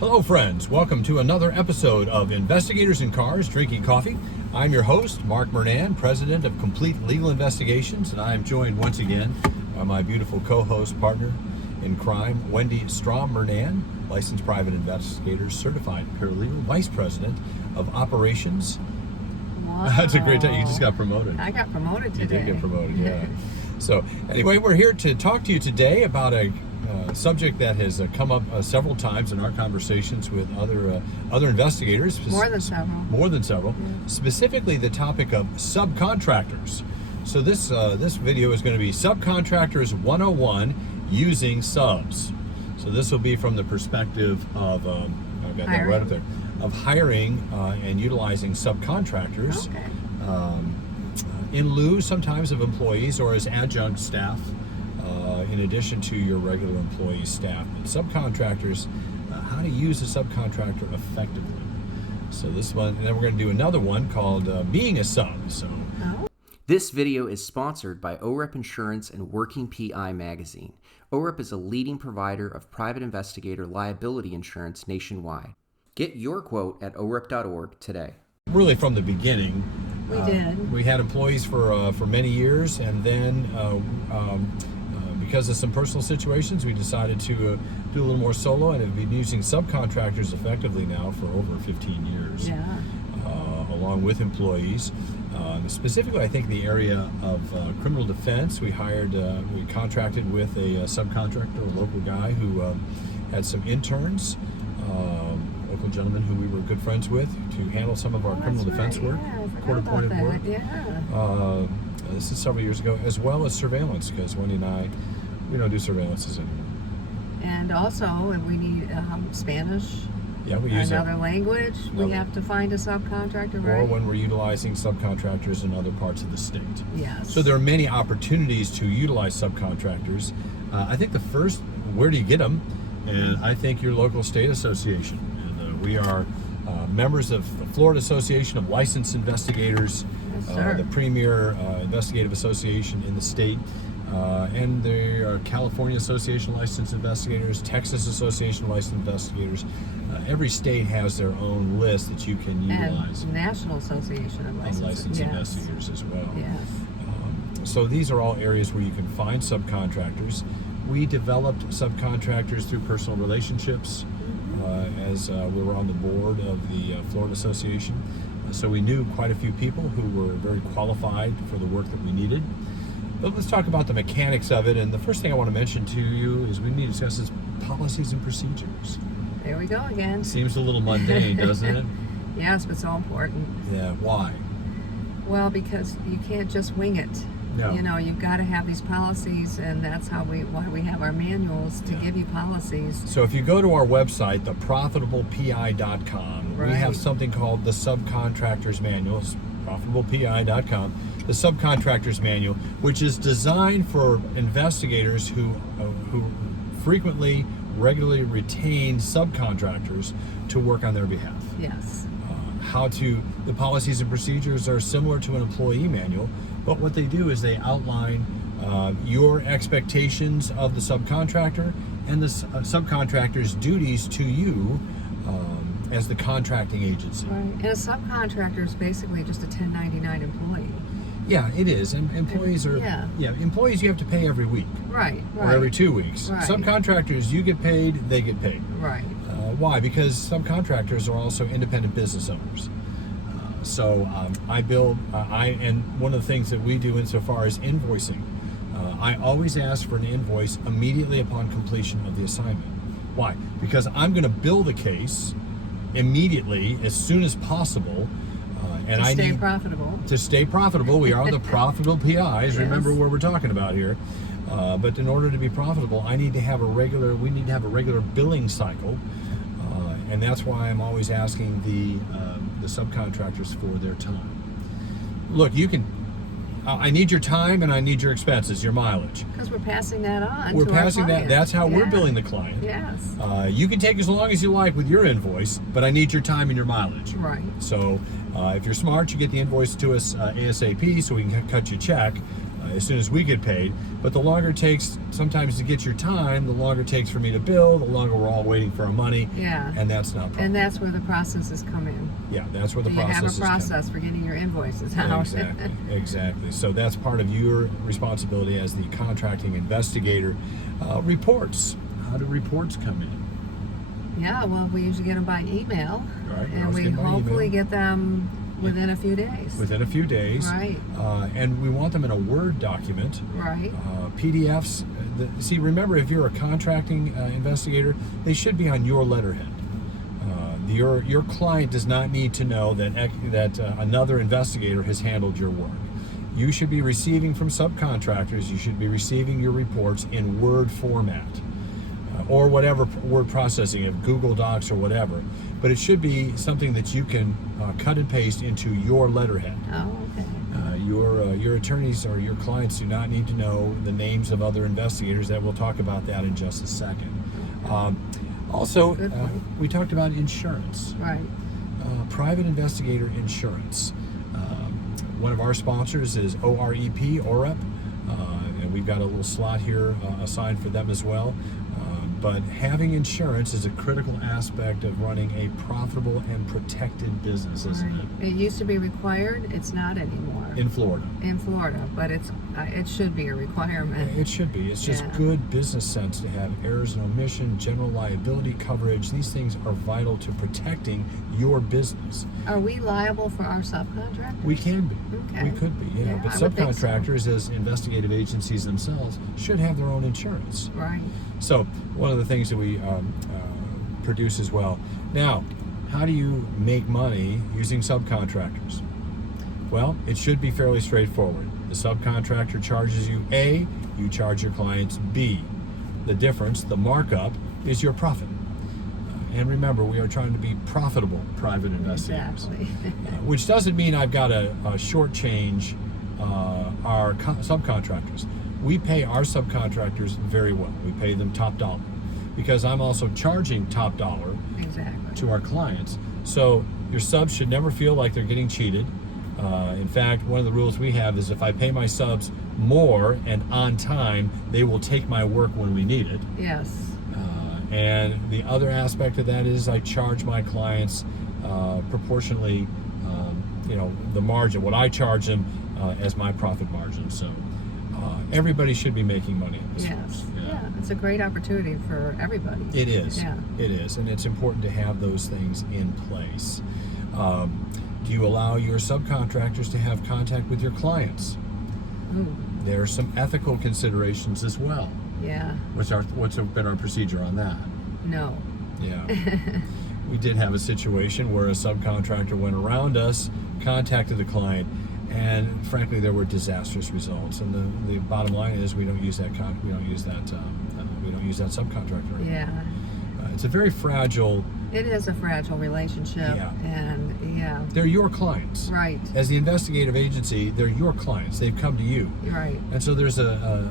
Hello friends, welcome to another episode of Investigators in Cars Drinking Coffee. I'm your host, Mark Murnan, President of Complete Legal Investigations, and I am joined once again by my beautiful co-host partner in crime, Wendy Straub-Murnan, Licensed Private Investigator, Certified Paralegal, Vice President of Operations. Wow. That's a great time. You just got promoted. I got promoted today. You did get promoted, yeah. So anyway, we're here to talk to you today about a subject that has come up several times in our conversations with other investigators. More than several. More than several. Yeah. Specifically, the topic of subcontractors. So this video is going to be Subcontractors 101, using subs. So this will be from the perspective of I've got that right up there, of hiring and utilizing subcontractors. Okay. In lieu sometimes of employees or as adjunct staff, in addition to your regular employee staff. But subcontractors, how to use a subcontractor effectively. So this one, and then we're going to do another one called Being a Sub. So. This video is sponsored by OREP Insurance and Working PI Magazine. OREP is a leading provider of private investigator liability insurance nationwide. Get your quote at orep.org today. Really from the beginning, We did. we had employees for many years, and then because of some personal situations, we decided to do a little more solo, and have been using subcontractors effectively now for over 15 years. Yeah. Along with employees. Specifically, I think in the area of criminal defense, we contracted with a subcontractor, a local guy who had some interns, local gentleman who we were good friends with, to handle some of our criminal defense work, court-appointed work. Yeah. This is several years ago, as well as surveillance, because Wendy and I, we don't do surveillances anymore. And also, if we need Spanish, Yeah, we use another language, we Another- have to find a subcontractor, or right? when we're utilizing subcontractors in other parts of the state. Yes. So there are many opportunities to utilize subcontractors. I think the first, where do you get them? And I think your local state association. And, we are members of the Florida Association of Licensed Investigators, Yes, sir. the premier investigative association in the state. And the California Association of Licensed Investigators, Texas Association of Licensed Investigators. Every state has their own list that you can utilize. And National Association of Licensed investigators as well. Yes. So these are all areas where you can find subcontractors. We developed subcontractors through personal relationships as we were on the board of the Florida Association. So we knew quite a few people who were very qualified for the work that we needed. But let's talk about the mechanics of it. And the first thing I want to mention to you is we need to discuss is policies and procedures. There we go again. Seems a little mundane, doesn't it? Yes, but so important. Yeah, why? Well, because you can't just wing it. No. You know, you've got to have these policies, and that's why we have our manuals to give you policies. So if you go to our website, theprofitablepi.com, we have Right. something called the Subcontractors Manual. It's profitablepi.com, the Subcontractors Manual, which is designed for investigators who frequently, regularly retain subcontractors to work on their behalf. Yes. The policies and procedures are similar to an employee manual, but what they do is they outline your expectations of the subcontractor and the subcontractor's duties to you as the contracting agency. Right. And a subcontractor is basically just a 1099 employee. Yeah, it is. And employees are, employees you have to pay every week. Right. Or every 2 weeks. Right. Subcontractors, you get paid, they get paid. Right. Why? Because subcontractors are also independent business owners. And one of the things that we do insofar as invoicing, I always ask for an invoice immediately upon completion of the assignment. Why? Because I'm going to bill the case immediately, as soon as possible. And To stay profitable. To stay profitable, we are the profitable PIs. Yes. Remember what we're talking about here. But in order to be profitable, we need to have a regular billing cycle. And that's why I'm always asking the subcontractors for their time. Look, I need your time and I need your expenses, your mileage. Because we're passing that on. We're to our passing that. client. That's how we're billing the client. Yes. You can take as long as you like with your invoice, but I need your time and your mileage. Right. So if you're smart, you get the invoice to us ASAP so we can cut you a check. as soon as we get paid. But the longer it takes sometimes to get your time, the longer it takes for me to bill, the longer we're all waiting for our money. Yeah. And that's not proper. And that's where the processes come in. Yeah, that's where the Do you process have is a process for getting your invoices out? Exactly, exactly. So that's part of your responsibility as the contracting investigator. Reports. How do reports come in? Yeah, well, we usually get them by email, Right, and we hopefully get them within a few days. Within a few days. Right. And we want them in a Word document. Right. PDFs. See, remember, if you're a contracting investigator, they should be on your letterhead. Your client does not need to know that another investigator has handled your work. You should be receiving from subcontractors, you should be receiving your reports in Word format. Or whatever word processing, of Google Docs or whatever. But it should be something that you can cut and paste into your letterhead. Oh, okay. Your attorneys or your clients do not need to know the names of other investigators. That we'll talk about that in just a second. Also, we talked about insurance. Right. Private investigator insurance. One of our sponsors is OREP, and we've got a little slot here assigned for them as well. But having insurance is a critical aspect of running a profitable and protected business, isn't it? It used to be required. It's not anymore. In Florida. In Florida, but it should be a requirement. It should be. It's just good business sense to have errors and omission, general liability coverage. These things are vital to protecting your business. Are we liable for our subcontractors? We can be. Okay. We could be, yeah. But I would think so. subcontractors, as investigative agencies themselves, should have their own insurance. Right. So one of the things that we produce as well. Now, how do you make money using subcontractors? Well, it should be fairly straightforward. The subcontractor charges you A, you charge your clients B. The difference, the markup, is your profit. And remember, we are trying to be profitable private investigators. Exactly. Which doesn't mean I've got to shortchange our subcontractors. We pay our subcontractors very well. We pay them top dollar because I'm also charging top dollar to our clients. So your subs should never feel like they're getting cheated. In fact, one of the rules we have is if I pay my subs more and on time, they will take my work when we need it. Yes. And the other aspect of that is I charge my clients proportionally, the margin, what I charge them as my profit margin. So everybody should be making money in this business. Yeah, it's a great opportunity for everybody. It is. Yeah. It is, and it's important to have those things in place. Do you allow your subcontractors to have contact with your clients? Ooh. There are some ethical considerations as well. Yeah. What's been our procedure on that? No. Yeah. We did have a situation where a subcontractor went around us, contacted the client, and frankly, there were disastrous results. And the bottom line is, we don't use that subcontractor anymore. Yeah. It's a very fragile. It is a fragile relationship. Yeah. And they're your clients. Right. As the investigative agency, they're your clients. They've come to you. Right. And so there's a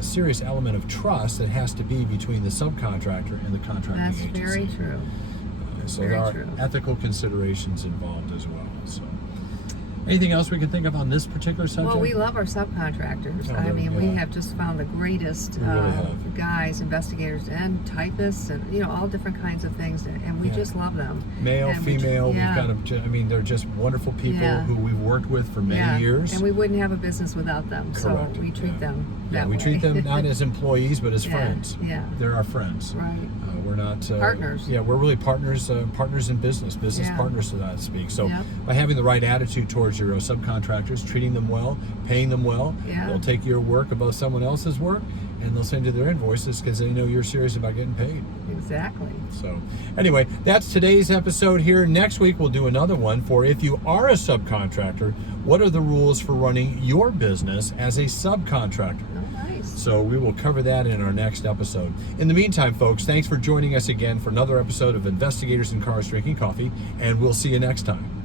serious element of trust that has to be between the subcontractor and the contracting agency. That's very true. So there are ethical considerations involved as well. So, anything else we can think of on this particular subject? Well, we love our subcontractors. I mean, we have just found the greatest guys, investigators, and typists, and all different kinds of things, and we just love them. Male, female, we've got them. They're just wonderful people who we've worked with for many years. And we wouldn't have a business without them. Correct. So we treat them that way. We treat them not as employees, but as friends. Yeah. They're our friends. Right. We're not partners. Yeah, we're really partners in business partners, so to speak. So by having the right attitude towards your subcontractors, treating them well, paying them well, they'll take your work above someone else's work, and they'll send you their invoices because they know you're serious about getting paid. Exactly. So anyway, that's today's episode here. Next week we'll do another one for if you are a subcontractor, what are the rules for running your business as a subcontractor? So we will cover that in our next episode. In the meantime, folks, thanks for joining us again for another episode of Investigators in Cars Drinking Coffee, and we'll see you next time.